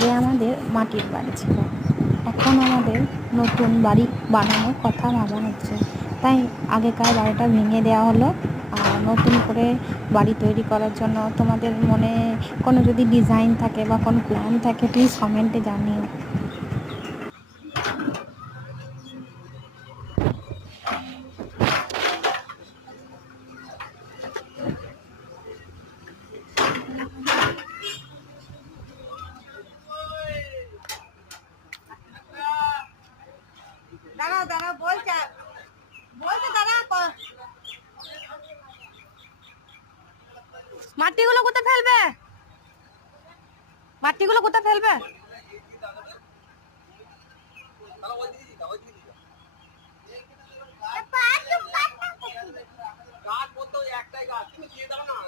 আগে আমাদের মাটির বাড়ি ছিল, এখন আমাদের নতুন বাড়ি বানানোর কথা ভাবা হচ্ছে। তাই আগেকার বাড়িটা ভেঙে দেওয়া হলো, আর নতুন করে বাড়ি তৈরি করার জন্য তোমাদের মনে কোনো যদি ডিজাইন থাকে বা কোনো প্ল্যান থাকে প্লিজ কমেন্টে জানিও। দাঁড়াও দাঁড়াও, বলছে বলছে দাঁড়া। মাটিগুলো কোথায় ফেলবে? মাটিগুলো কোথায় ফেলবে? গাছ বলতে একটাই গাছ, তুমি দিয়ে দাও না।